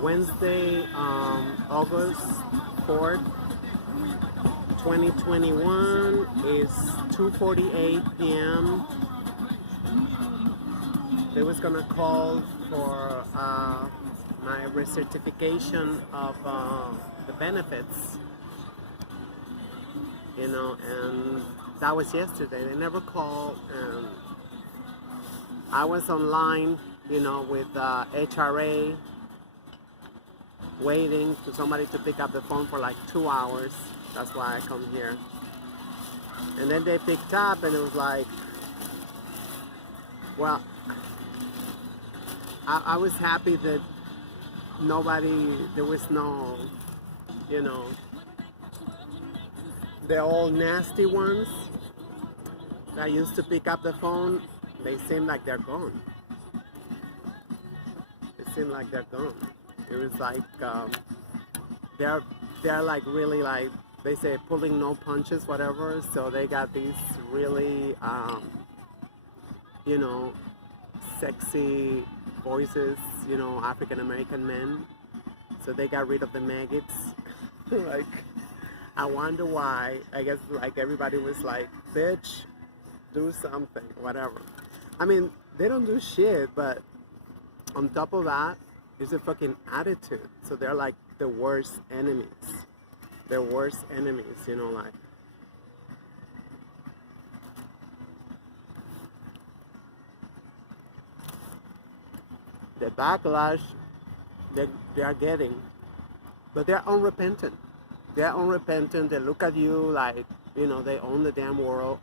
Wednesday, August 4th, 2021 is 2:48 p.m. They was gonna call for my recertification of the benefits, and that was yesterday. They never called, and I was online, with HRA, waiting for somebody to pick up the phone for like 2 hours. That's why I come here. And then they picked up, and it was like, well, I was happy that there was no, the old nasty ones that used to pick up the phone. They seem like they're gone. It was like they're like really, like they say, pulling no punches, whatever. So they got these really sexy voices, African American men. So they got rid of the maggots. Like, I wonder why. I guess like everybody was like, bitch, do something, whatever. I mean, they don't do shit, but on top of that, it's a fucking attitude. So they're like the worst enemies. They're worst enemies, like. The backlash they are getting, but they're unrepentant. They're unrepentant. They look at you like, they own the damn world.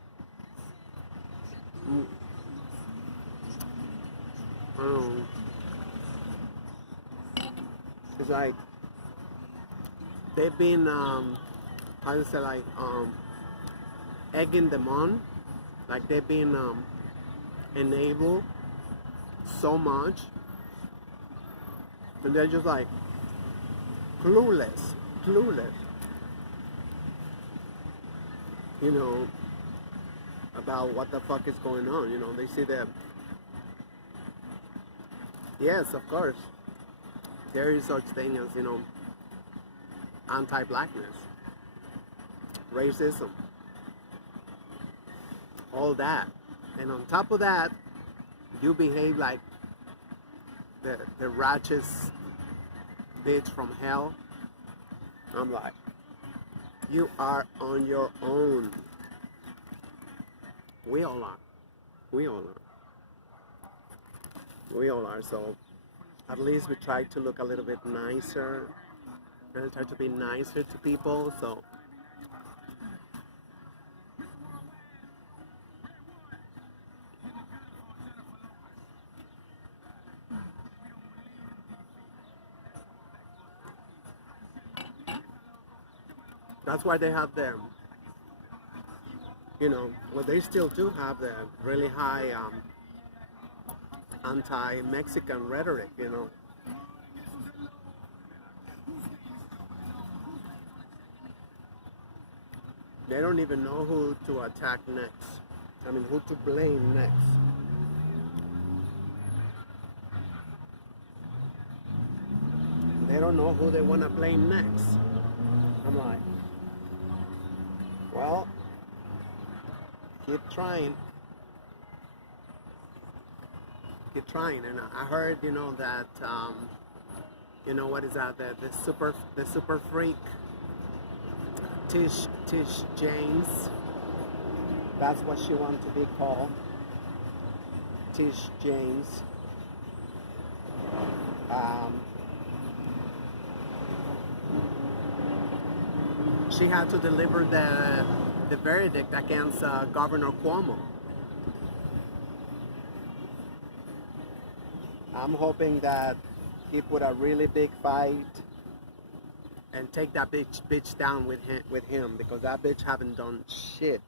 It's like they've been, how to say, like, egging them on. Like they've been enabled so much, and they're just like clueless, about what the fuck is going on. They see them. Yes, of course, there is such thing as, anti-blackness, racism, all that. And on top of that, you behave like the righteous bitch from hell. I'm like, you are on your own. We all are. So at least we try to look a little bit nicer. We try to be nicer to people. So that's why they have them. Well, they still do have the really high anti-Mexican rhetoric. They don't even know who to attack next. I mean, who to blame next. They don't know who they want to blame next. I'm like, well, keep trying. And I heard, that, what is that? The super freak, Tish James. That's what she wants to be called. Tish James. She had to deliver the verdict against Governor Cuomo. I'm hoping that he put a really big fight and take that bitch down with him, because that bitch haven't done shit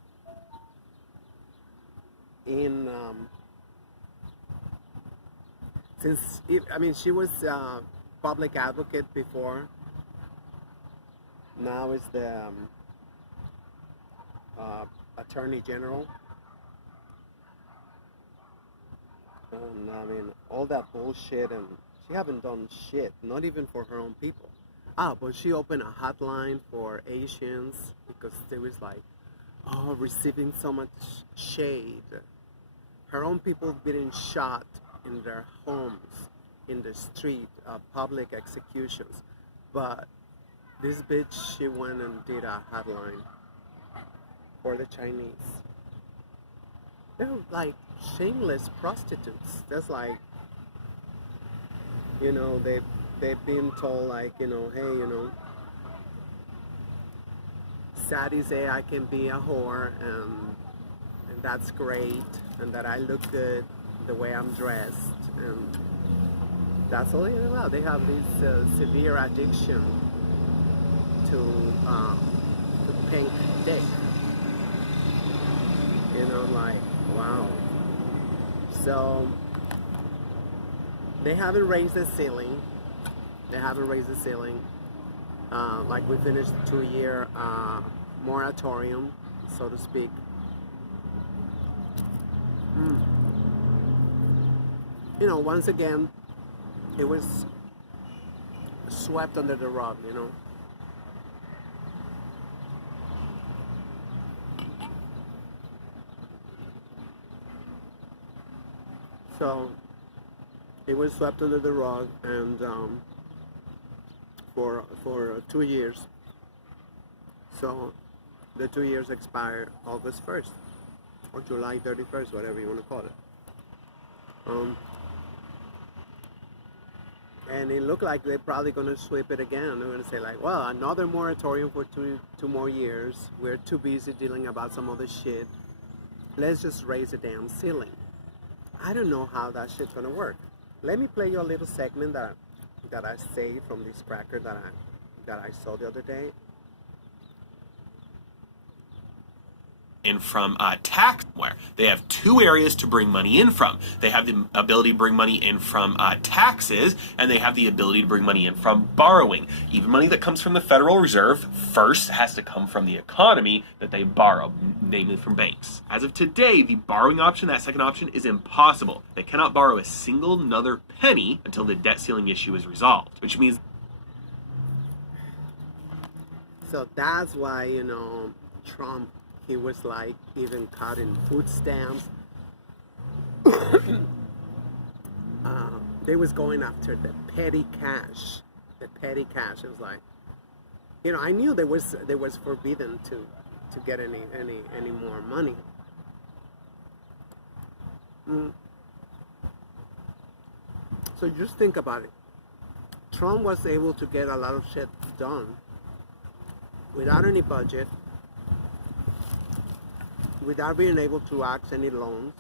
in since she was public advocate before, now is the Attorney General. And I mean, all that bullshit, and she haven't done shit, not even for her own people. But she opened a hotline for Asians because they was like, oh, receiving so much shade. Her own people getting shot in their homes, in the street, public executions. But this bitch, she went and did a hotline for the Chinese. They're like shameless prostitutes. That's like, you know, they've been told like, you know, hey, you know, Sadie say I can be a whore, and that's great, and that I look good the way I'm dressed, and that's all they're about. They have this severe addiction to pink dick. You know, like, wow. So they haven't raised the ceiling. They haven't raised the ceiling. Like we finished the 2-year moratorium, so to speak. You know, once again, it was swept under the rug, you know. So it was swept under the rug, and for 2 years. So the 2 years expire August 1st or July 31st, whatever you want to call it. And it looked like they're probably going to sweep it again. They're going to say like, well, another moratorium for two more years. We're too busy dealing about some other shit. Let's just raise the damn ceiling. I don't know how that shit's going to work. Let me play you a little segment that I saved from this cracker that I saw the other day. In from tax, where they have 2 areas to bring money in from. They have the ability to bring money in from taxes, and they have the ability to bring money in from borrowing. Even money that comes from the Federal Reserve first has to come from the economy that they borrow, namely from banks. As of today, the borrowing option, that second option, is impossible. They cannot borrow a single another penny until the debt ceiling issue is resolved, which means... So that's why, you know, Trump, he was like even cutting food stamps. They was going after the petty cash. The petty cash. It was like, you know, I knew there was forbidden to get any more money. So just think about it. Trump was able to get a lot of shit done without any budget, without being able to ask any loans.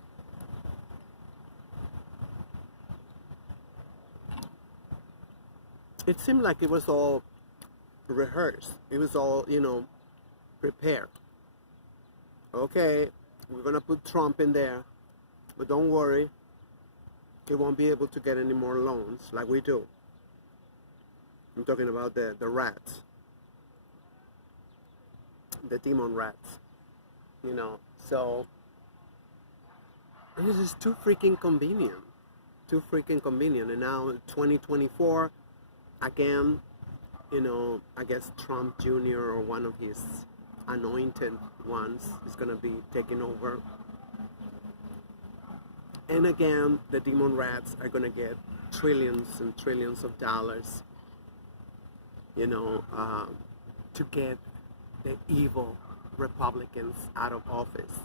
It seemed like it was all rehearsed. It was all, you know, prepared. Okay, we're gonna put Trump in there, but don't worry, he won't be able to get any more loans like we do. I'm talking about the rats, the demon rats, you know. So this is too freaking convenient. And now 2024, again, you know, I guess Trump Jr. or one of his anointed ones is gonna be taking over. And again, the demon rats are gonna get trillions and trillions of dollars, you know, to get the evil Republicans out of office.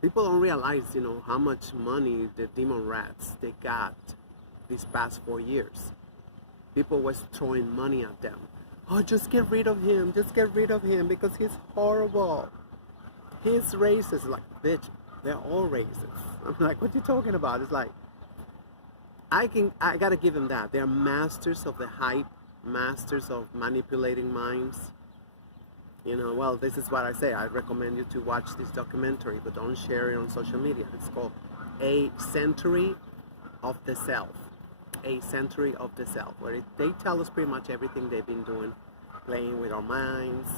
People don't realize, you know, how much money the demon rats they got these past 4 years. People was throwing money at them. Oh, just get rid of him. Just get rid of him because he's horrible. He's racist. Like, bitch, they're all racist. I'm like, what you talking about? It's like, I gotta give them that. They're masters of the hype, masters of manipulating minds. You know, well, this is what I say. I recommend you to watch this documentary, but don't share it on social media. It's called A Century of the Self. A Century of the Self, where they tell us pretty much everything they've been doing playing with our minds,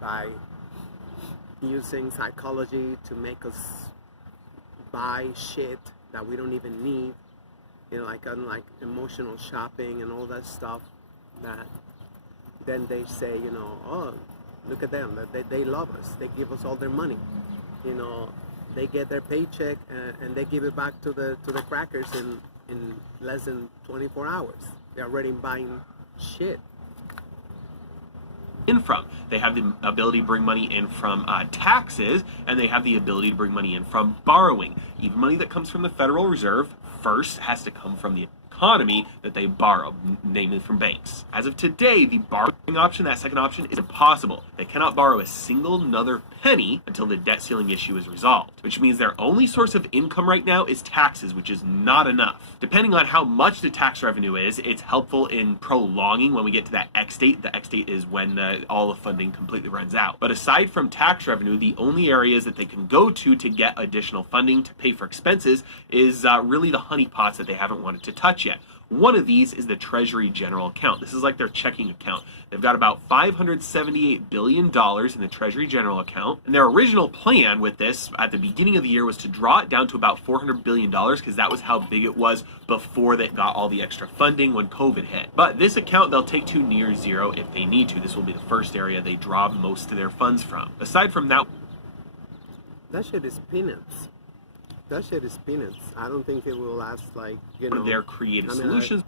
by using psychology to make us buy shit that we don't even need, like emotional shopping and all that stuff. That then they say, oh, look at them, they love us, they give us all their money, they get their paycheck and they give it back to the crackers in less than 24 hours. They're already buying shit. In from. They have the ability to bring money in from taxes, and they have the ability to bring money in from borrowing. Even money that comes from the Federal Reserve first has to come from the economy that they borrow, namely from banks. As of today, the borrowing option, that second option, is impossible. They cannot borrow a single another penny until the debt ceiling issue is resolved, which means their only source of income right now is taxes, which is not enough. Depending on how much the tax revenue is, it's helpful in prolonging when we get to that X date. The X date is when all the funding completely runs out. But aside from tax revenue, the only areas that they can go to get additional funding to pay for expenses is really the honeypots that they haven't wanted to touch yet. One of these is the Treasury General Account. This is like their checking account. They've got about $578 billion in the Treasury General Account. And their original plan with this at the beginning of the year was to draw it down to about $400 billion because that was how big it was before they got all the extra funding when COVID hit. But this account they'll take to near zero if they need to. This will be the first area they draw most of their funds from. Aside from that shit is peanuts. That shit is peanuts. I don't think it will last their creative solutions.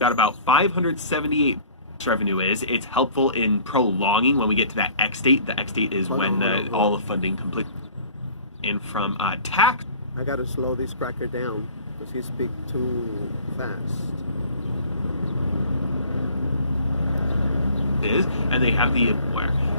Got about 578 revenue is. It's helpful in prolonging when we get to that X date. The X date is when all the funding complete in from tax. I gotta slow this cracker down because he speaks too fast. And they have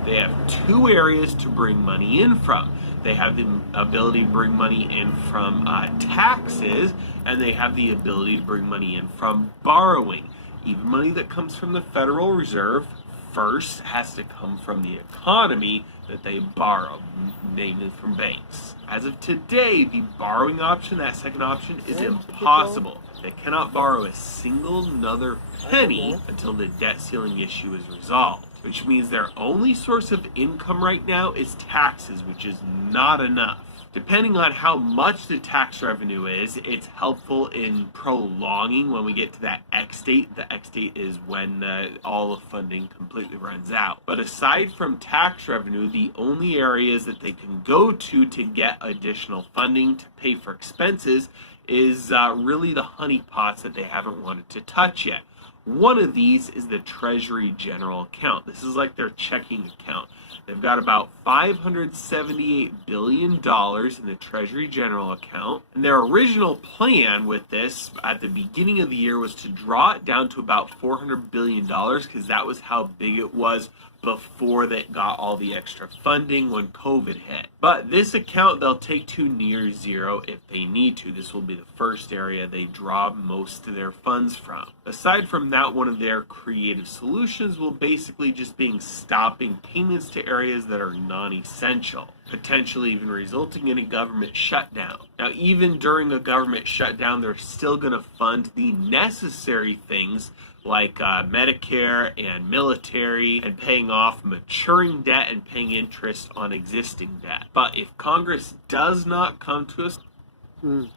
they have two areas to bring money in from. They have the ability to bring money in from taxes, and they have the ability to bring money in from borrowing. Even money that comes from the Federal Reserve first has to come from the economy that they borrow, namely from banks. As of today, the borrowing option, that second option, is impossible. They cannot borrow a single another penny until the debt ceiling issue is resolved, which means their only source of income right now is taxes, which is not enough. Depending on how much the tax revenue is, it's helpful in prolonging when we get to that X date. The X date is when all the funding completely runs out. But aside from tax revenue, the only areas that they can go to get additional funding to pay for expenses is really the honeypots that they haven't wanted to touch yet. One of these is the Treasury General Account. This is like their checking account. They've got about $578 billion in the Treasury General Account. And their original plan with this at the beginning of the year was to draw it down to about $400 billion because that was how big it was before they got all the extra funding when COVID hit. But this account they'll take to near zero if they need to. This will be the first area they draw most of their funds from. Aside from that, one of their creative solutions will basically just being stopping payments to areas that are non-essential, potentially even resulting in a government shutdown. Now, even during a government shutdown, they're still going to fund the necessary things like Medicare and military and paying off maturing debt and paying interest on existing debt. But if Congress does not come to us... So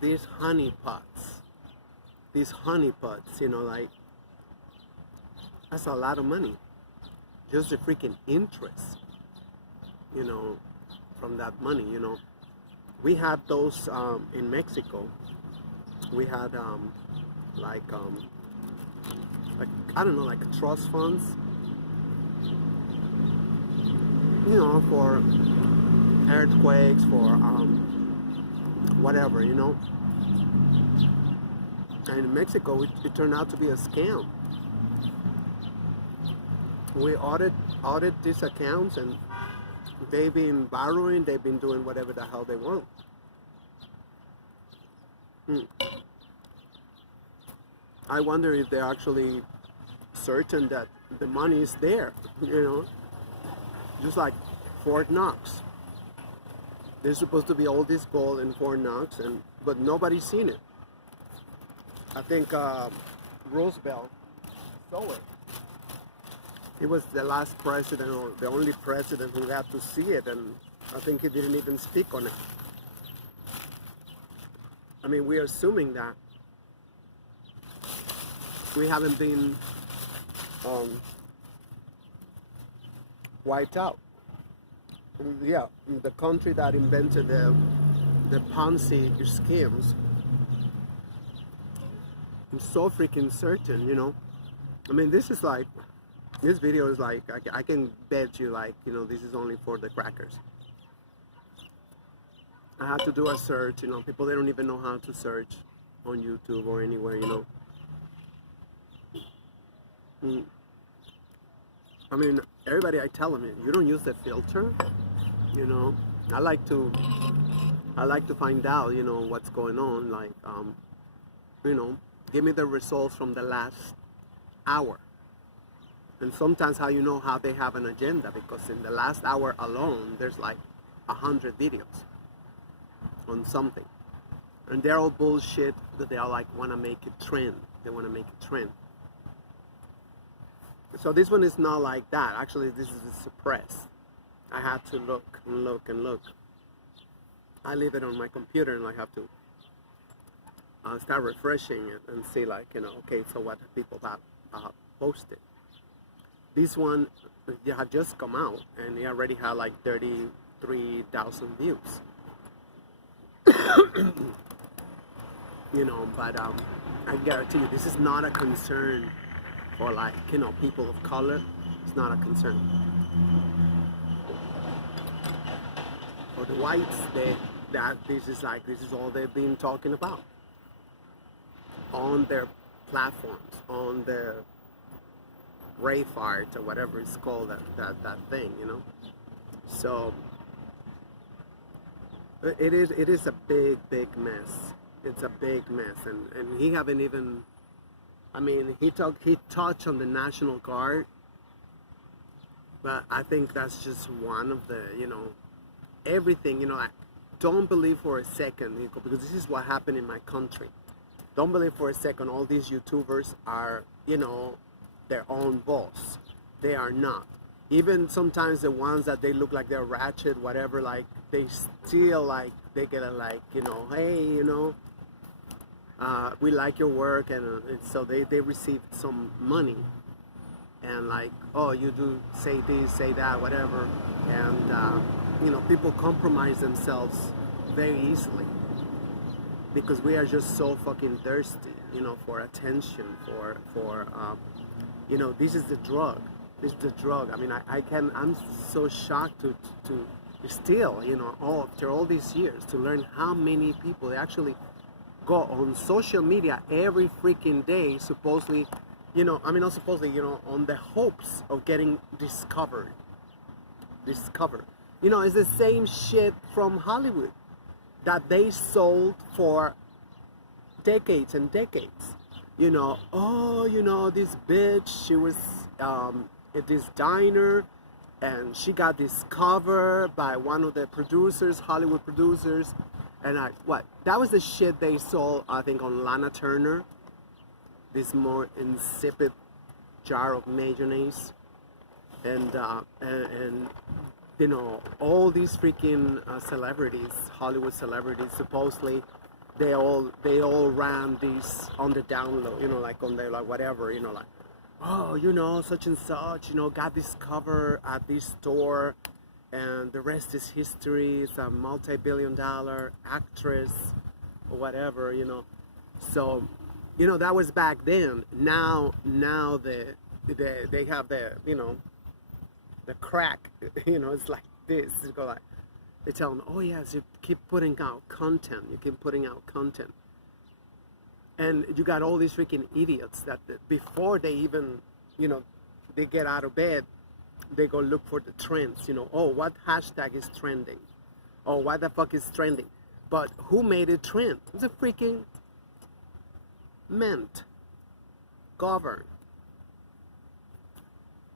these honeypots, that's a lot of money. Just the freaking interest, from that money, We had those in Mexico. We had like I don't know, like trust funds, for earthquakes, for whatever, And in Mexico, it turned out to be a scam. We audit these accounts, and they've been borrowing, they've been doing whatever the hell they want. I wonder if they're actually certain that the money is there, just like Fort Knox. There's supposed to be all this gold in Fort Knox, but nobody's seen it. I think Roosevelt saw it. He was the last president or the only president who got to see it, and I think he didn't even speak on it. I mean, we're assuming that we haven't been wiped out. Yeah, the country that invented the Ponzi schemes. I'm so freaking certain, you know. I mean, this video is like, I can bet you, like, you know, this is only for the crackers. I had to do a search, you know. People, they don't even know how to search on YouTube or anywhere, you know. I mean, everybody, I tell them, you don't use the filter, you know. I like to find out, you know, what's going on. Like, you know, give me the results from the last hour. And sometimes how you know how they have an agenda, because in the last hour alone, there's like 100 videos on something. And they're all bullshit, that they all like want to make it trend. They want to make it trend. So this one is not like that. Actually, this is suppressed. I have to look and look and look. I leave it on my computer and I have to start refreshing it and see, like, you know, okay, so what people have posted. This one had just come out and it already had like 33,000 views. You know, but I guarantee you, this is not a concern for, like, you know, people of color. It's not a concern. For the whites, this is all they've been talking about on their platforms, on the Rave Art or whatever it's called, that thing, you know. So it is a big mess. It's a big mess, and he haven't even. I mean, he touched on the National Guard, but I think that's just one of the, you know, everything, you know. I don't believe for a second, because this is what happened in my country. Don't believe for a second all these YouTubers are, you know, their own boss. They are not. Even sometimes the ones that they look like they're ratchet, whatever, like, they still, like, they get a, like, you know, hey, you know, we like your work, and so they received some money, and like, oh, you do say this, say that, whatever, and you know, people compromise themselves very easily because we are just so fucking thirsty, you know, for attention, for you know, this is the drug. This is the drug. I mean, I'm so shocked to still, you know, after all these years, to learn how many people they actually go on social media every freaking day, supposedly, you know, I mean, not supposedly, you know, on the hopes of getting discovered. You know, it's the same shit from Hollywood that they sold for decades and decades. You know, oh, you know, this bitch, she was at this diner and she got discovered by one of the producers, Hollywood producers. And that was the shit they sold, I think, on Lana Turner. This more insipid jar of mayonnaise. And you know, all these freaking celebrities, Hollywood celebrities, supposedly, they all ran these on the down low, you know, like on their, like, whatever, you know, like, oh, you know, such and such, you know, got discovered at this store. And the rest is history. It's a multi-billion-dollar actress or whatever, you know. So, you know, that was back then. Now they have the, you know, the crack. You know, it's like this. It's go like, they tell them, oh yes, you keep putting out content. You keep putting out content. And you got all these freaking idiots that before they even, you know, they get out of bed, they go look for the trends, you know. Oh, what hashtag is trending? Oh, what the fuck is trending? But who made it trend? It's a freaking meant govern.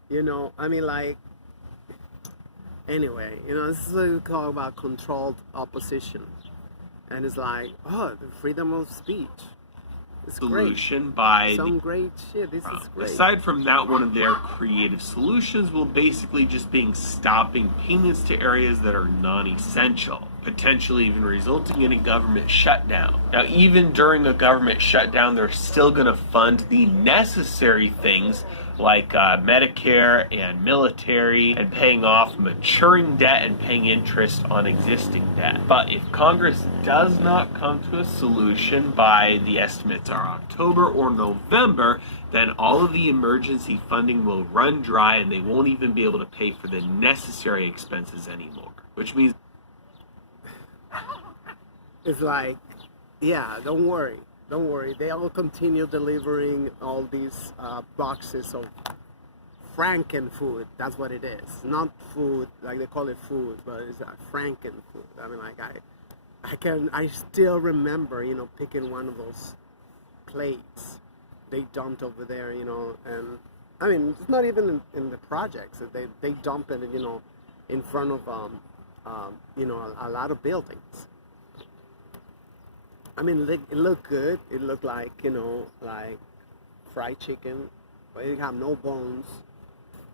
You know, I mean, like, anyway, you know, this is what we call about controlled opposition. And it's like, oh, the freedom of speech. It's great. Solution by Some great shit. This is great. Aside from that, one of their creative solutions will basically just being stopping payments to areas that are non-essential, potentially even resulting in a government shutdown. Now, even during a government shutdown, they're still going to fund the necessary things like Medicare and military and paying off maturing debt and paying interest on existing debt. But if Congress does not come to a solution by the estimates are October or November, then all of the emergency funding will run dry and they won't even be able to pay for the necessary expenses anymore. Which means it's like, yeah, don't worry. Don't worry. They all continue delivering all these boxes of Frankenfood. That's what it is. Not food, like they call it food, but it's Frankenfood. I mean, like I still remember, you know, picking one of those plates they dumped over there, you know, and I mean, it's not even in the projects. They dump it, you know, in front of, you know, a lot of buildings. I mean, it looked good. It looked like, you know, like fried chicken, but it had no bones,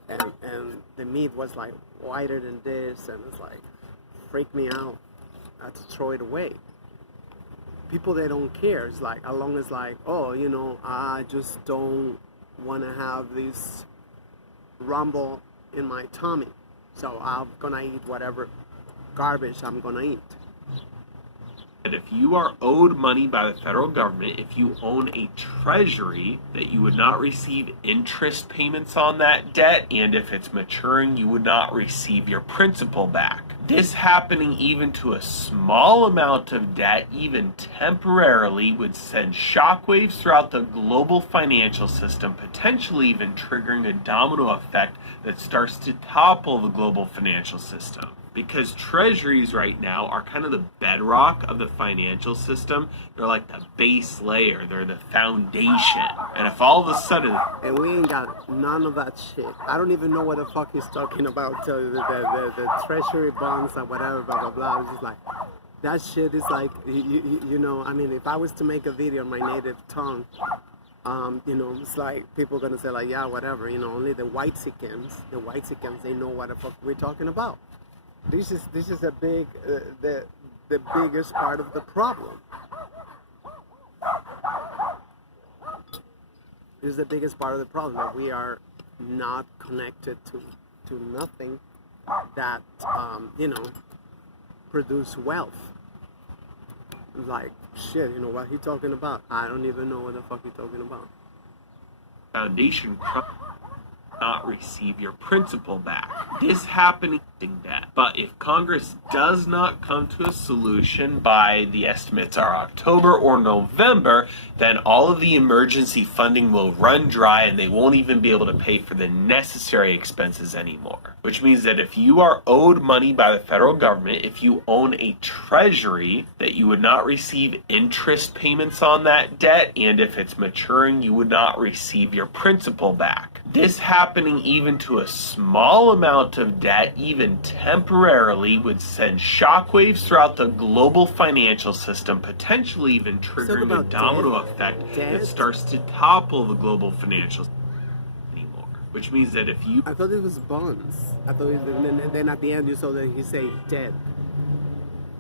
and the meat was like whiter than this, and it's like freaked me out. I had to throw it away. People, they don't care. It's like, as long as like, oh, you know, I just don't want to have this rumble in my tummy, so I'm gonna eat whatever garbage I'm gonna eat. that if you are owed money by the federal government, if you own a treasury, that you would not receive interest payments on that debt, and if it's maturing, you would not receive your principal back. This happening even to a small amount of debt, even temporarily, would send shockwaves throughout the global financial system, potentially even triggering a domino effect that starts to topple the global financial system. Because treasuries right now are kind of the bedrock of the financial system. They're like the base layer. They're the foundation. And if all of a sudden... And we ain't got none of that shit. I don't even know what the fuck he's talking about. The treasury bonds and whatever, blah, blah, blah. It's just like, that shit is like, you know, I mean, if I was to make a video in my native tongue, you know, it's like people are going to say like, yeah, whatever, you know, only the whitexicans, they know what the fuck we're talking about. This is a big, the biggest part of the problem. This is the biggest part of the problem, that we are not connected to nothing that, you know, produce wealth. Like, shit, you know, what he talking about? I don't even know what the fuck he talking about. Foundation not receive your principal back. This happening debt. But if Congress does not come to a solution by the estimates are October or November, then all of the emergency funding will run dry and they won't even be able to pay for the necessary expenses anymore. Which means that if you are owed money by the federal government, if you own a treasury, that you would not receive interest payments on that debt, and if it's maturing, you would not receive your principal back. This happening even to a small amount of debt, even temporarily, would send shockwaves throughout the global financial system, potentially even triggering a domino effect that starts to topple the global financial system anymore. Which means that if you... I thought it was bonds. I thought and then at the end you saw that he say dead.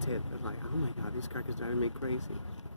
Dead. I was like, oh my god, these crackers driving me crazy.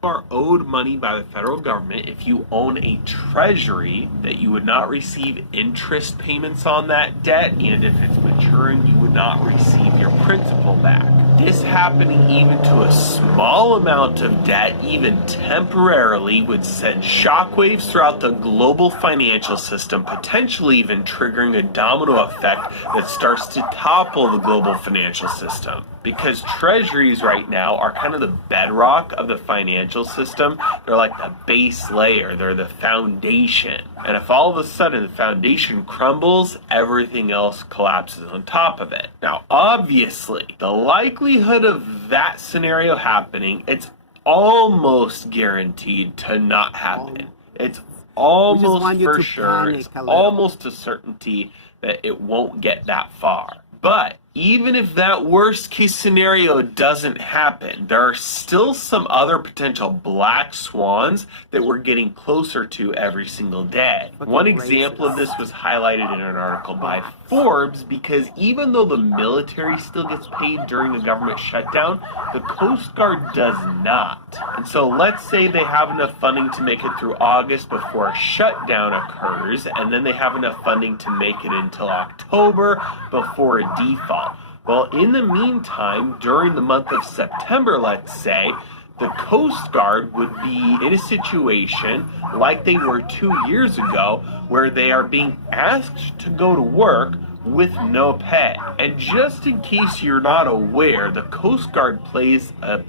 Are owed money by the federal government, if you own a treasury, that you would not receive interest payments on that debt, and if it's maturing, you would not receive your principal back. This happening even to a small amount of debt, even temporarily, would send shockwaves throughout the global financial system, potentially even triggering a domino effect that starts to topple the global financial system. Because treasuries right now are kind of the bedrock of the financial system. They're like the base layer. They're the foundation. And if all of a sudden the foundation crumbles, everything else collapses on top of it. Now, obviously, the likelihood of that scenario happening, it's almost guaranteed to not happen. It's almost for sure. It's almost a certainty that it won't get that far. But even if that worst case scenario doesn't happen, there are still some other potential black swans that we're getting closer to every single day. One example of this was highlighted in an article by Forbes, because even though the military still gets paid during a government shutdown, the Coast Guard does not. And so let's say they have enough funding to make it through August before a shutdown occurs, and then they have enough funding to make it until October before a default. Well, in the meantime, during the month of September, let's say, the Coast Guard would be in a situation like they were 2 years ago, where they are being asked to go to work with no pay. And just in case you're not aware, the Coast Guard plays a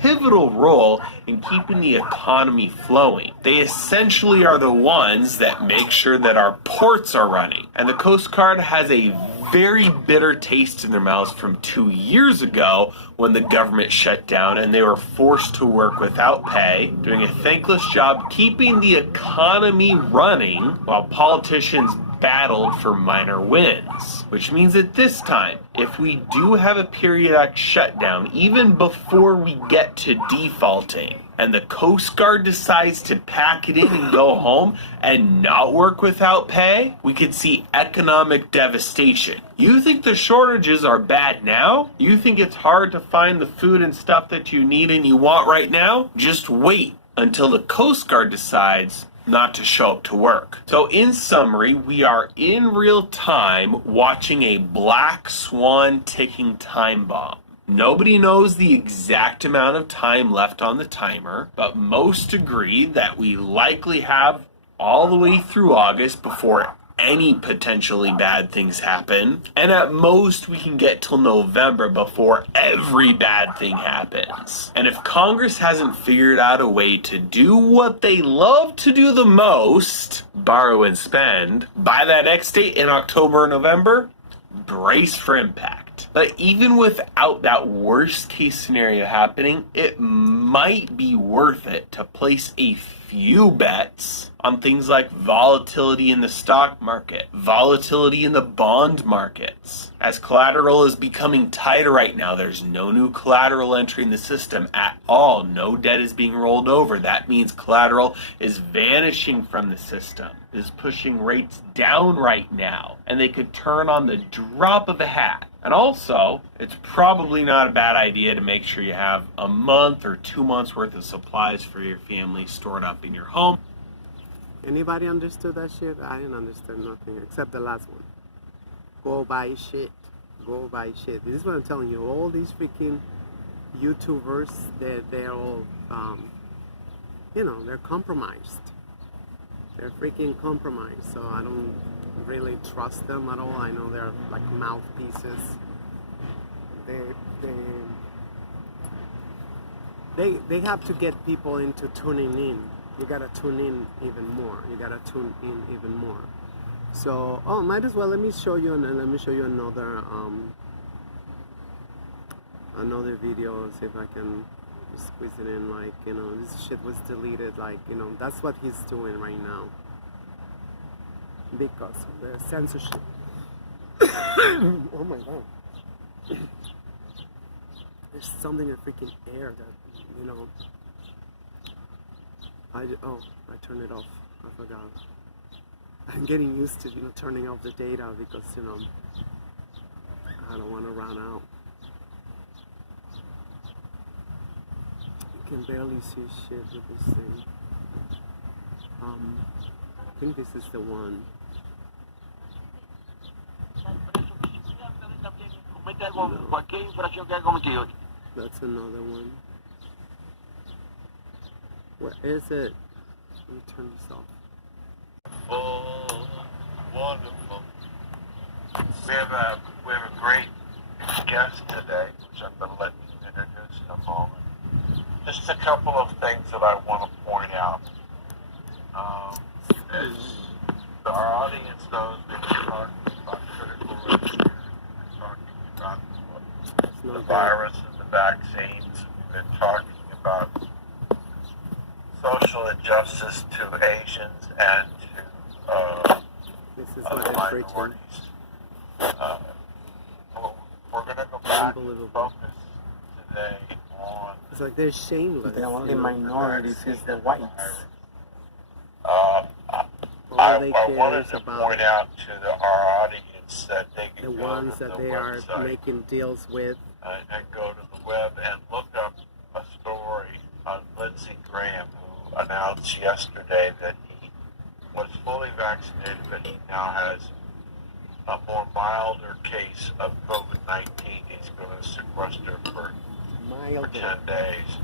pivotal role in keeping the economy flowing. They essentially are the ones that make sure that our ports are running. And the Coast Guard has a very bitter taste in their mouths from 2 years ago when the government shut down and they were forced to work without pay, doing a thankless job keeping the economy running while politicians battled for minor wins. Which means that this time, if we do have a periodic shutdown, even before we get to defaulting, and the Coast Guard decides to pack it in and go home and not work without pay, we could see economic devastation. You think the shortages are bad now? You think it's hard to find the food and stuff that you need and you want right now? Just wait until the Coast Guard decides not to show up to work. So in summary, we are in real time watching a black swan ticking time bomb. Nobody knows the exact amount of time left on the timer, but most agree that we likely have all the way through August before any potentially bad things happen. And at most, we can get till November before every bad thing happens. And if Congress hasn't figured out a way to do what they love to do the most, borrow and spend, by that X date in October or November, brace for impact. But even without that worst case scenario happening, it might be worth it to place a few bets on things like volatility in the stock market, volatility in the bond markets. As collateral is becoming tighter right now, there's no new collateral entering the system at all. No debt is being rolled over. That means collateral is vanishing from the system. It is pushing rates down right now, and they could turn on the drop of a hat. And also, it's probably not a bad idea to make sure you have a month or 2 months worth of supplies for your family stored up in your home. Anybody understood that shit? I didn't understand nothing except the last one. Go buy shit. Go buy shit. This is what I'm telling you. All these freaking YouTubers, they're all, they're compromised. They're freaking compromised. So I don't really trust them at all. I know they're like mouthpieces. They have to get people into tuning in. You gotta tune in even more. So, might as well. Let me show you another video. See if I can squeeze it in. Like, this shit was deleted. Like, that's what he's doing right now because of the censorship. Oh my god. There's something in freaking air that I turned it off. I forgot. I'm getting used to turning off the data because I don't want to run out. You can barely see shit with this thing. I think this is the one. No. That's another one. Where is it? Let me turn this off. Oh, wonderful. We have a great guest today, which I'm going to let you introduce in a moment. Just a couple of things that I want to point out. As our audience knows, we've been talking about critical race theory. We've been talking about the virus and the vaccines. We've been talking about social injustice to Asians and to other minorities. We're we're going to go back and Unbelievable. focus today on It's like they're shameless. The only you know? minorities is the whites. Um, All I they wanted care to is about point out to our audience that they the can go ones to that the they are website making deals with. and go to the web and look up a story on Lindsey Graham, who announced yesterday that he was fully vaccinated, but he now has a more milder case of COVID-19. He's going to sequester for Milder. 10 days.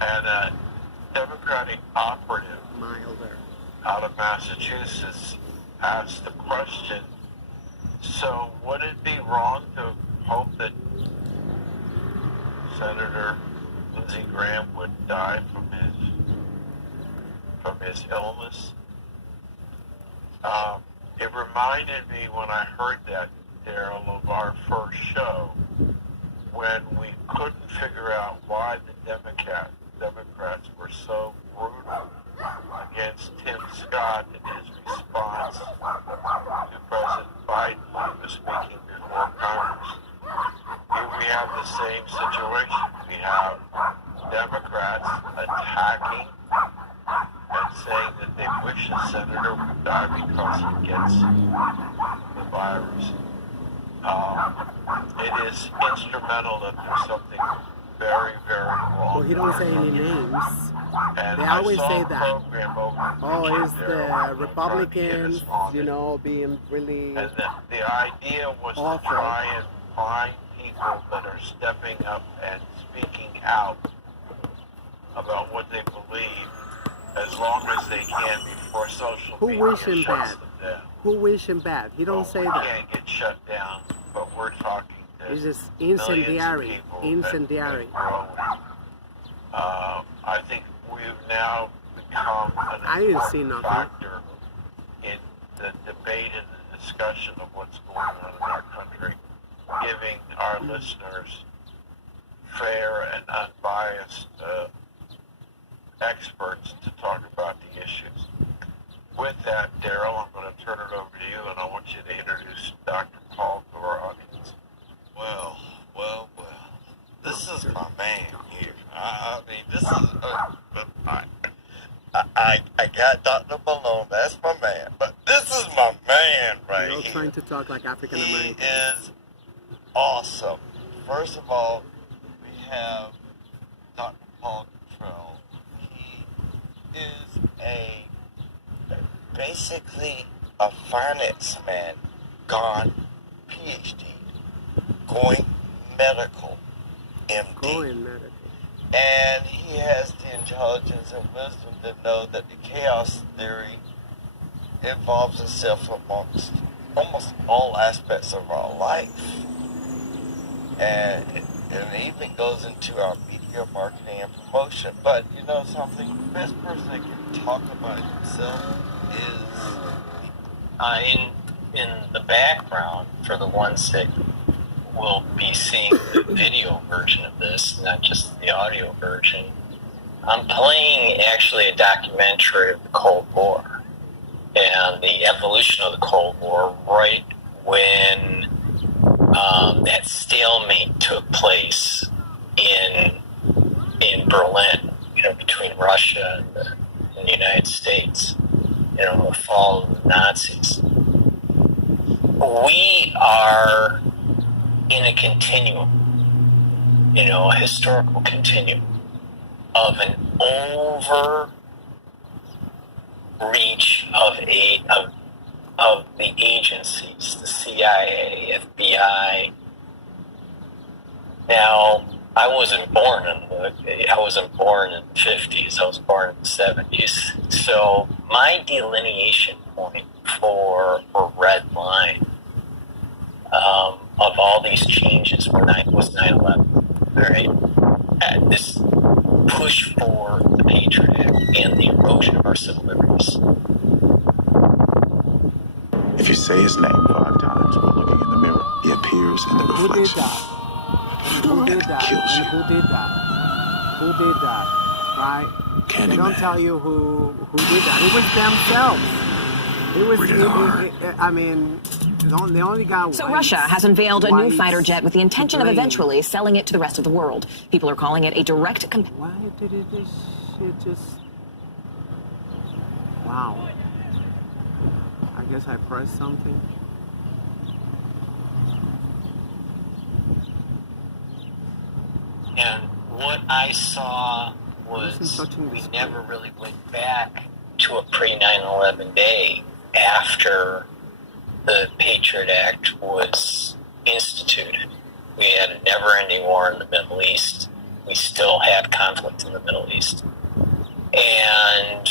And a Democratic operative Milder. out of Massachusetts asked the question, so would it be wrong to hope that Senator Lindsey Graham would die from his illness? It reminded me when I heard that, Daryl, of our first show, when we couldn't figure out why the Democrats were so brutal against Tim Scott in his response to President Biden when he was speaking before Congress. Here we have the same situation. We have Democrats attacking and saying that they wish a senator would die because he gets the virus. It is instrumental that there's something very, very wrong. Well, he don't say any names. And They always I saw say a that. program over Oh, it's there the on Republicans, Friday on you it. know, being really And the idea was awful. to try and find people that are stepping up and speaking out about what they believe as long as they can before social Who media wish him shuts bad? them down. who wish him bad. He don't Well, say we that. can't get shut down, but we're talking to He's just millions of incendiary. people Incendiary. that growing. I think we've now become an I didn't important see nothing. factor in the debate and the discussion of what's going on in our country, giving our listeners fair and unbiased experts to talk about the issues. With that, Daryl, I'm going to turn it over to you, and I want you to introduce Dr. Paul to our audience. Well. This is my man here. I mean, this is. I got Dr. Malone. That's my man. But this is my man right You're all here. trying to talk like African He American. is awesome. First of all, we have Dr. Paul Cottrell. He is basically a finance man gone PhD, going medical, MD. Going medical. And he has the intelligence and wisdom to know that the chaos theory involves itself amongst almost all aspects of our life. And it even goes into our media marketing and promotion. But you know something? The best person that can talk about it himself is in the background, for the ones that will be seeing the video version of this, not just the audio version, I'm playing actually a documentary of the Cold War and the evolution of the Cold War right when that stalemate took place in Berlin, between Russia and the United States, the fall of the Nazis. We are in a continuum, a historical continuum of an overreach of the agencies, the CIA, FBI. Now, I wasn't born in the 50s. I was born in the 70s. So my delineation point for red line of all these changes was 9/11. All right, this push for the Patriot Act and the erosion of our civil liberties. If you say his name 5 times while looking in the mirror, he appears in the Who did reflection. that? Who did that? Kills And you. who did that? Who did that? Right? They don't Candyman. tell you who did that. It was themselves. It was. Rated R. I mean, They only got So white- Russia has unveiled a new white fighter jet with the intention of brain. eventually selling it to the rest of the world. People are calling it a direct Why did this shit just... Wow. I guess I pressed something. And what I saw Listen, was touching the we screen. never really went back to a pre 9/11 day after the Patriot Act was instituted. We had a never ending war in the Middle East. We still had conflict in the Middle East. And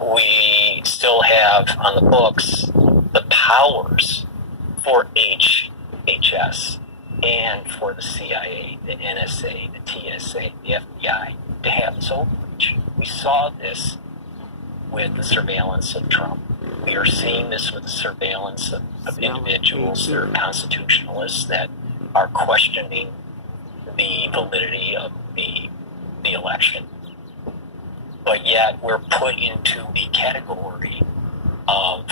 we still have on the books the powers for HHS and for the CIA, the NSA, the TSA, the FBI to have this overreach. We saw this with the surveillance of Trump. We are seeing this with the surveillance of individuals that are constitutionalists that are questioning the validity of the election. But yet we're put into a category of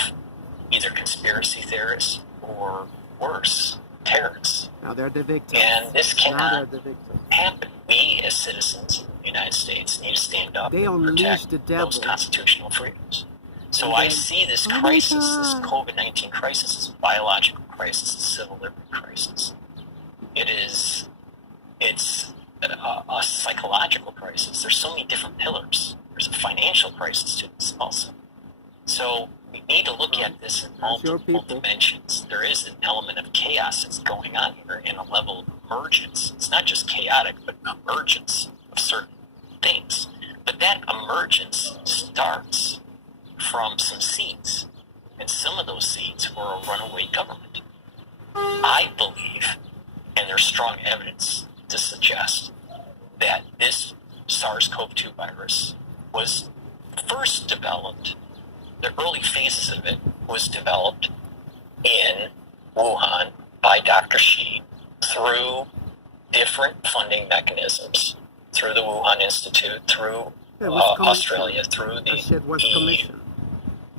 either conspiracy theorists or worse, terrorists. Now they're the victims. And this Now cannot they're the victims. happen. We as citizens of the United States need to stand up They and unleash protect the devil. those constitutional freedoms. So And I then- see this Oh my crisis, this God. COVID-19 crisis, as a biological crisis, a civil liberty crisis. It's a psychological crisis. There's so many different pillars. There's a financial crisis to this also. So we need to look at this in That's your multiple people. dimensions. There is an element of chaos that's going on here and a level of emergence. It's not just chaotic, but emergence of certain things. But that emergence starts from some seeds. And some of those seeds were a runaway government. I believe, and there's strong evidence to suggest, that this SARS-CoV-2 virus was first developed, the early phases of it was developed in Wuhan by Dr. Shi through different funding mechanisms, through the Wuhan Institute, through Yeah, it was commissioned. Australia, through the That shit was EU. commissioned.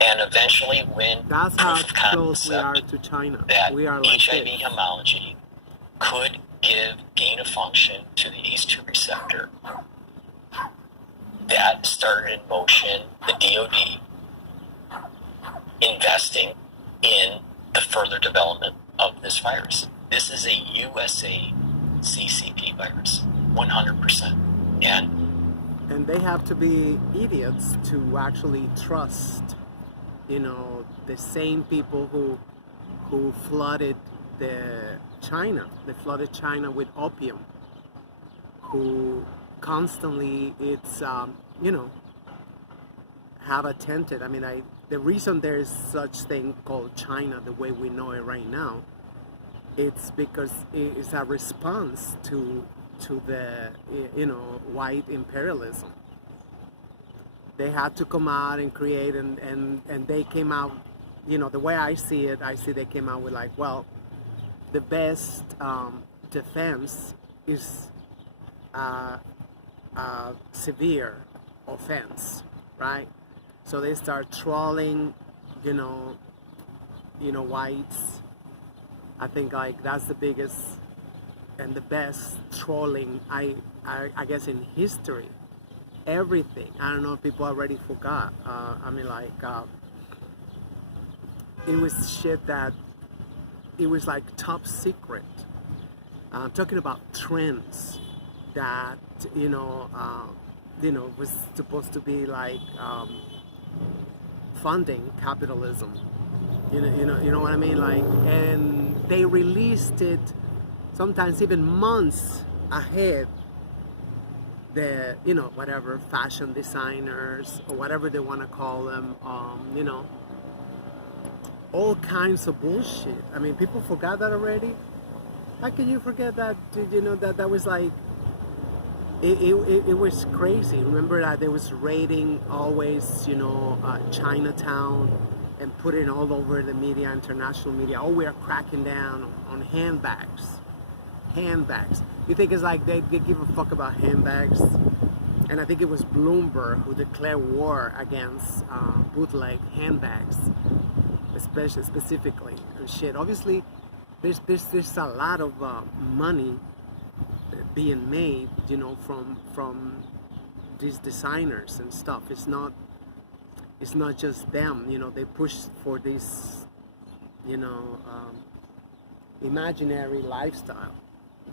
And eventually when That's how proof of close we are concept to China. that We are like HIV this. homology could give gain of function to the ACE2 receptor, that started in motion the DoD investing in the further development of this virus. This is a USA CCP virus, 100%. And they have to be idiots to actually trust, the same people who flooded China. They flooded China with opium. Who constantly have attempted. I mean, the reason there is such thing called China the way we know it right now, it's because it's a response to the white imperialism. They had to come out and create, and they came out, the way I see it, they came out with like, well, the best defense is severe offense, right? So they start trolling, whites. I think like that's the biggest and the best trolling I guess in history. Everything. I don't know if people already forgot. It was shit that it was like top secret. I'm talking about trends that was supposed to be like funding capitalism. You know what I mean? Like, and they released it sometimes even months ahead. The whatever fashion designers or whatever they want to call them, all kinds of bullshit. I mean, people forgot that already. How can you forget that? That was like it was crazy. Remember that they was raiding always, Chinatown and putting all over the media, international media. Oh, we are cracking down on handbags. You think it's like they give a fuck about handbags? And I think it was Bloomberg who declared war against bootleg handbags, specifically and shit. Obviously, there's a lot of money being made, you know, from these designers and stuff. It's not just them, you know. They push for this, you know, imaginary lifestyle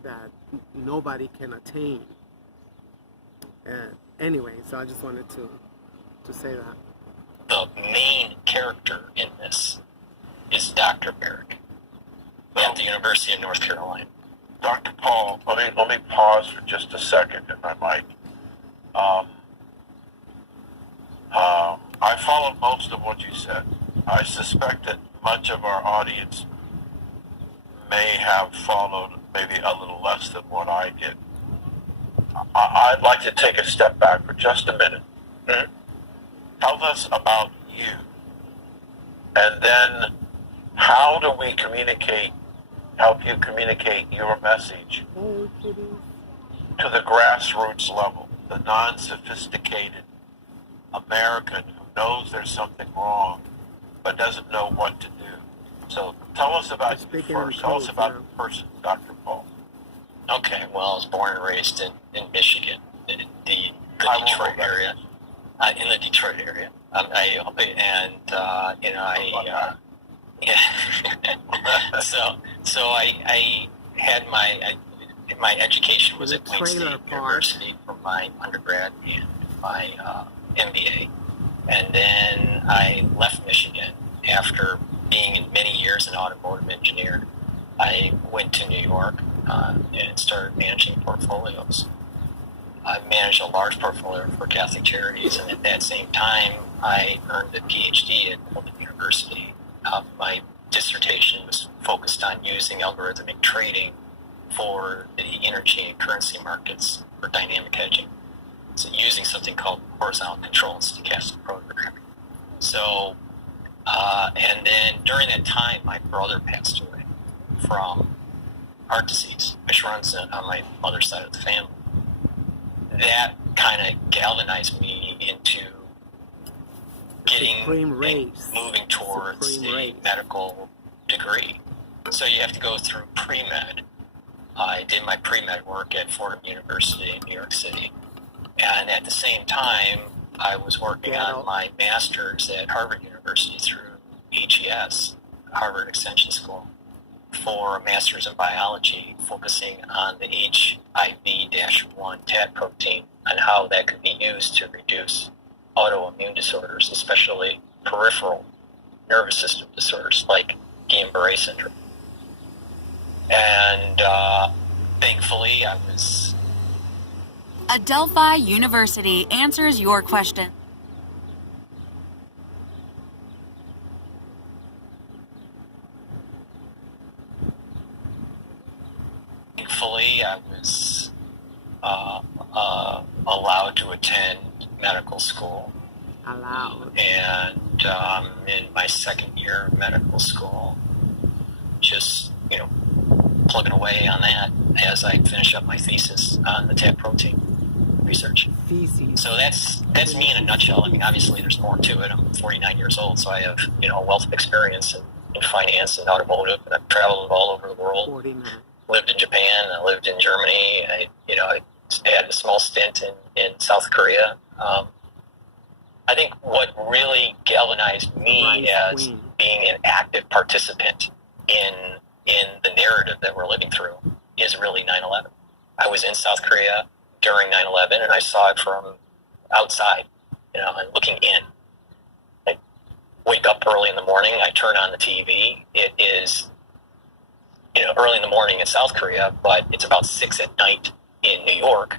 that nobody can attain. Anyway, so I just wanted to say that. The main character in this is Dr. Barrick at the University of North Carolina. Dr. Paul, let me pause for just a second if I might. I followed most of what you said. I suspect that much of our audience may have followed maybe a little less than what I did. I'd like to take a step back for just a minute. Tell us about you. And then how do we help you communicate your message to the grassroots level, the non-sophisticated American who knows there's something wrong but doesn't know what to do. So tell us about you first. Tell us about the person, Dr. Paul. Okay, well, I was born and raised in Michigan, in the Detroit area. In the Detroit area. So I had my education was at Wayne State University for my undergrad and my MBA, and then I left Michigan after being in many years an automotive engineer. I went to New York and started managing portfolios. I managed a large portfolio for Catholic Charities, and at that same time, I earned a PhD at Pullman University. My dissertation was focused on using algorithmic trading for the energy and currency markets for dynamic hedging. So using something called horizontal control and stochastic programming. So, and then during that time, my brother passed away from heart disease, which runs on my mother's side of the family. That kind of galvanized me into moving towards a medical degree. So you have to go through pre-med. I did my pre-med work at Fordham University in New York City. And at the same time, I was working on my master's at Harvard University through HES, Harvard Extension School, for a master's in biology, focusing on the HIV-1 TAT protein and how that could be used to reduce autoimmune disorders, especially peripheral nervous system disorders like Guillain-Barré syndrome. And thankfully, I was... Adelphi University answers your question. Thankfully, I was allowed to attend medical school. And in my second year of medical school, just, plugging away on that as I finish up my thesis on the TAT protein research. So that's me in a nutshell. I mean, obviously there's more to it. I'm 49 years old, so I have, a wealth of experience in finance and automotive, and I've traveled all over the world. 49. Lived in Japan, I lived in Germany, I had a small stint in South Korea. I think what really galvanized me as being an active participant in the narrative that we're living through is really 9/11. I was in South Korea during 9/11, and I saw it from outside, and looking in. I wake up early in the morning, I turn on the TV. It is, early in the morning in South Korea, but it's about 6 at night in New York,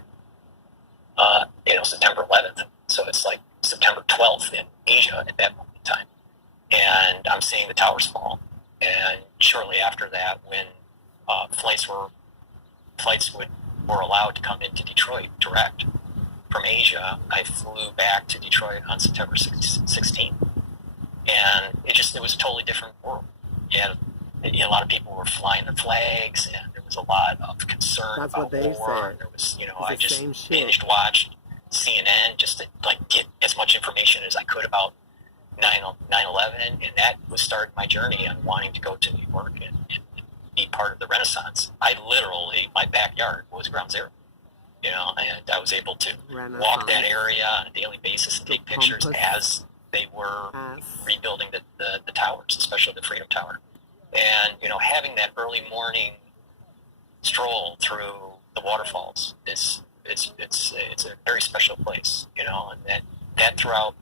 September 11th. So it's like September 12th in Asia at that moment in time. And I'm seeing the towers fall. And shortly after that, when flights were allowed to come into Detroit direct from Asia, I flew back to Detroit on September 16th. And it was a totally different world. A lot of people were flying their flags, and there was a lot of concern about war. And there was, I just binged watched CNN just to get as much information as I could about 9/11, and that was starting my journey on wanting to go to New York and be part of the Renaissance. I literally, my backyard was Ground Zero, you know, and I was able to walk that area on a daily basis and take pictures as they were rebuilding the towers, especially the Freedom Tower. And, you know, having that early morning stroll through the waterfalls it's a very special place, you know, and that throughout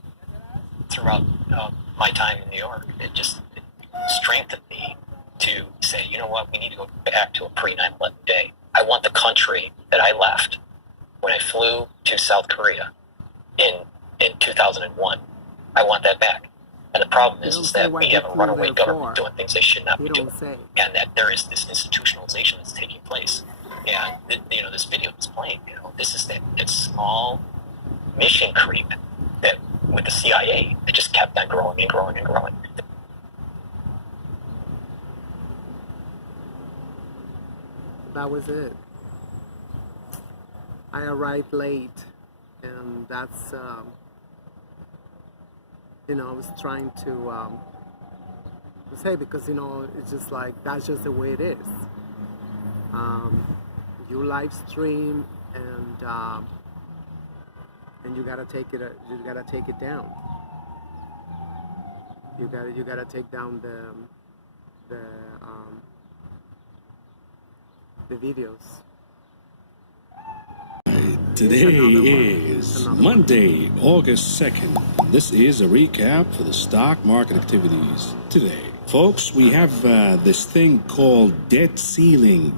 my time in New York, it strengthened me to say, you know what, we need to go back to a pre-9/11 day. I want the country that I left when I flew to South Korea in 2001. I want that back. And the problem is that we have a runaway government doing things they should not be doing, and that there is this institutionalization that's taking place. And you know, this video that's playing, you know, this is that small mission creep that with the CIA that just kept on growing and growing and growing. That was it. I arrived late, and that's you know, I was trying to say, because, you know, it's just like, that's just the way it is. You live stream, and you gotta take it. You gotta take it down. You gotta take down the videos. Today is Monday, August 2nd. This is a recap for the stock market activities today. Folks, we have this thing called debt ceiling,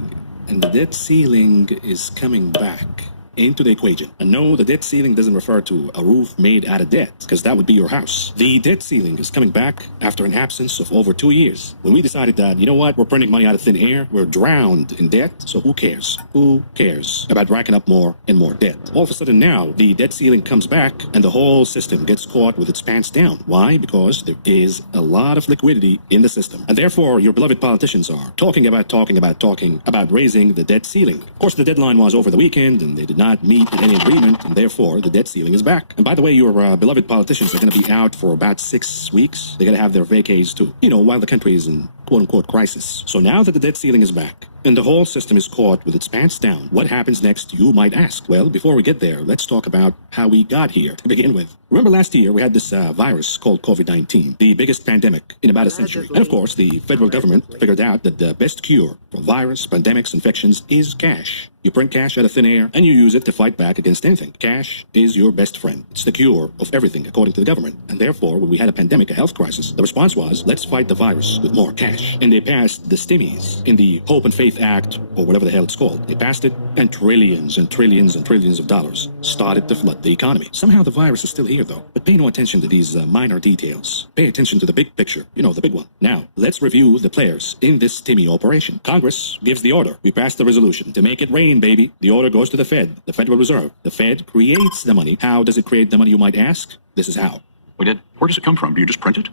and the debt ceiling is coming back into the equation. And no, the debt ceiling doesn't refer to a roof made out of debt, because that would be your house. The debt ceiling is coming back after an absence of over 2 years. When we decided that, you know what, we're printing money out of thin air, we're drowned in debt, so who cares? Who cares about racking up more and more debt? All of a sudden now, the debt ceiling comes back, and the whole system gets caught with its pants down. Why? Because there is a lot of liquidity in the system. And therefore, your beloved politicians are talking about raising the debt ceiling. Of course, the deadline was over the weekend, and they did not meet any agreement, and therefore the debt ceiling is back. And by the way, your beloved politicians are going to be out for about 6 weeks. They're going to have their vacays too, you know, while the country is in quote-unquote crisis. So now that the debt ceiling is back and the whole system is caught with its pants down, what happens next, you might ask? Well, before we get there, let's talk about how we got here to begin with. Remember last year we had this virus called COVID-19, the biggest pandemic in about a century. And of course, the federal government figured out that the best cure for virus, pandemics, infections is cash. You print cash out of thin air, and you use it to fight back against anything. Cash is your best friend. It's the cure of everything, according to the government. And therefore, when we had a pandemic, a health crisis, the response was, let's fight the virus with more cash. And they passed the Stimmies in the Hope and Faith Act, or whatever the hell it's called. They passed it, and trillions and trillions and trillions of dollars started to flood the economy. Somehow the virus is still here, though. But pay no attention to these minor details. Pay attention to the big picture. You know, the big one. Now, let's review the players in this Stimmy operation. Congress gives the order. We passed the resolution to make it rain, baby. The order goes to the Fed, the Federal Reserve. The Fed creates the money. How does it create the money, you might ask? This is how. Where does it come from? Do you just print it?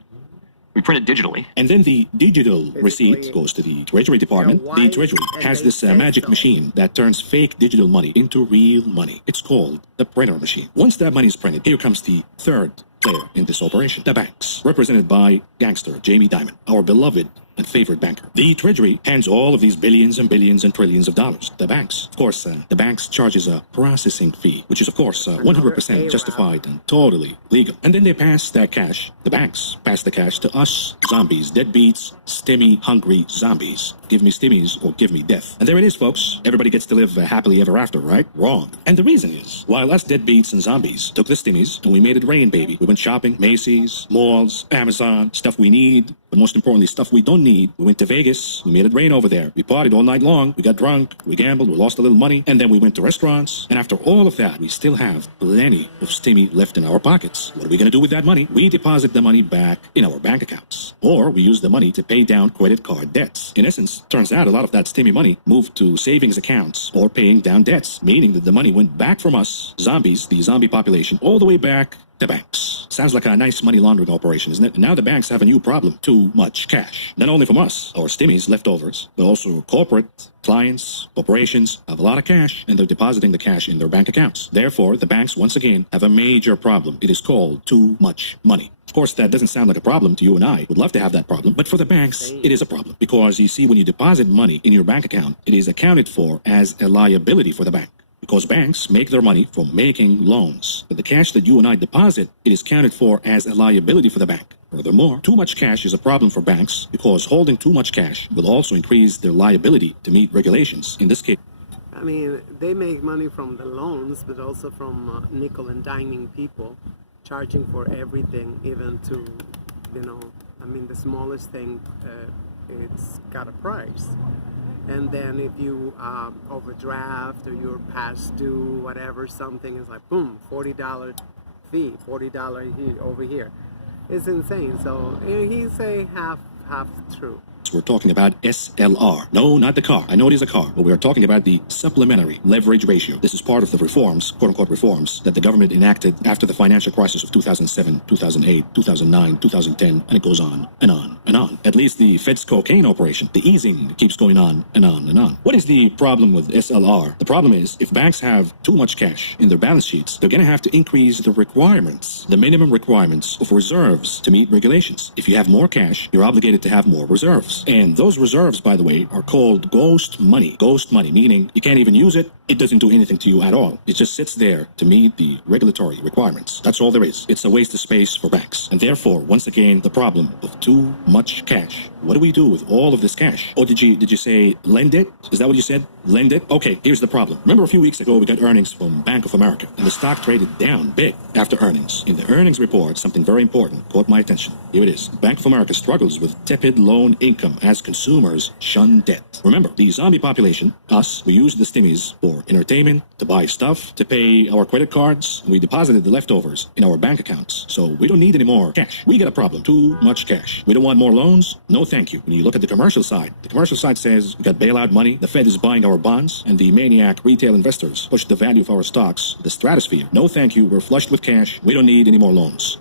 We print it digitally. And then the digital receipt goes to the Treasury Department. The Treasury has this magic machine that turns fake digital money into real money. It's called the printer machine. Once that money is printed, here comes the third player in this operation, the banks, represented by gangster Jamie Dimon, our beloved and favorite banker. The Treasury hands all of these billions and billions and trillions of dollars to the banks. Of course, the banks charges a processing fee, which is, of course, 100% justified and totally legal. And then they pass that cash, the banks pass the cash to us, zombies, deadbeats, stimmy, hungry zombies. Give me stimmies or give me death. And there it is, folks. Everybody gets to live happily ever after, right? Wrong. And the reason is, while us deadbeats and zombies took the stimmies and we made it rain, baby. We went shopping, Macy's, malls, Amazon, stuff we need, but most importantly, stuff we don't need. We went to Vegas, we made it rain over there. We partied all night long, we got drunk, we gambled, we lost a little money, and then we went to restaurants. And after all of that, we still have plenty of stimmy left in our pockets. What are we going to do with that money? We deposit the money back in our bank accounts. Or we use the money to pay down credit card debts. In essence, turns out a lot of that stimmy money moved to savings accounts or paying down debts, meaning that the money went back from us, zombies, the zombie population, all the way back to banks. Sounds like a nice money laundering operation, isn't it? And now the banks have a new problem. Too much cash. Not only from us, our stimmies, leftovers, but also corporate, clients, corporations have a lot of cash, and they're depositing the cash in their bank accounts. Therefore, the banks, once again, have a major problem. It is called too much money. Of course, that doesn't sound like a problem to you and I. Would love to have that problem. But for the banks, it is a problem. Because you see, when you deposit money in your bank account, it is accounted for as a liability for the bank. Because banks make their money from making loans. But the cash that you and I deposit, it is counted for as a liability for the bank. Furthermore, too much cash is a problem for banks because holding too much cash will also increase their liability to meet regulations. In this case, I mean, they make money from the loans, but also from nickel and diming people, charging for everything, even to, you know, I mean, the smallest thing, it's got a price. And then if you overdraft or you're past due, whatever, something is like, boom, $40 fee, $40 over here. It's insane. So he's a half true. we're talking about SLR. No, not the car. I know it is a car, but we are talking about the supplementary leverage ratio. This is part of the reforms, quote-unquote reforms, that the government enacted after the financial crisis of 2007, 2008, 2009, 2010, and it goes on and on and on. At least the Fed's cocaine operation, the easing, keeps going on and on and on. What is the problem with SLR? The problem is, if banks have too much cash in their balance sheets, they're going to have to increase the requirements, the minimum requirements of reserves to meet regulations. If you have more cash, you're obligated to have more reserves. And those reserves, by the way, are called ghost money. Ghost money, meaning you can't even use it. It doesn't do anything to you at all. It just sits there to meet the regulatory requirements. That's all there is. It's a waste of space for banks. And therefore, once again, the problem of too much cash. What do we do with all of this cash? Or did you say lend it? Is that what you said? Lend it? Okay, here's the problem. Remember a few weeks ago we got earnings from Bank of America, and the stock traded down big after earnings. In the earnings report, something very important caught my attention. Here it is. Bank of America struggles with tepid loan income as consumers shun debt. Remember, the zombie population, us, we use the stimmies for entertainment, to buy stuff, to pay our credit cards. We deposited the leftovers in our bank accounts, so we don't need any more cash. We got a problem. Too much cash. We don't want more loans? No thank you. When you look at the commercial side says we got bailout money, the Fed is buying our bonds, and the maniac retail investors push the value of our stocks to the stratosphere. No thank you. We're flushed with cash. We don't need any more loans.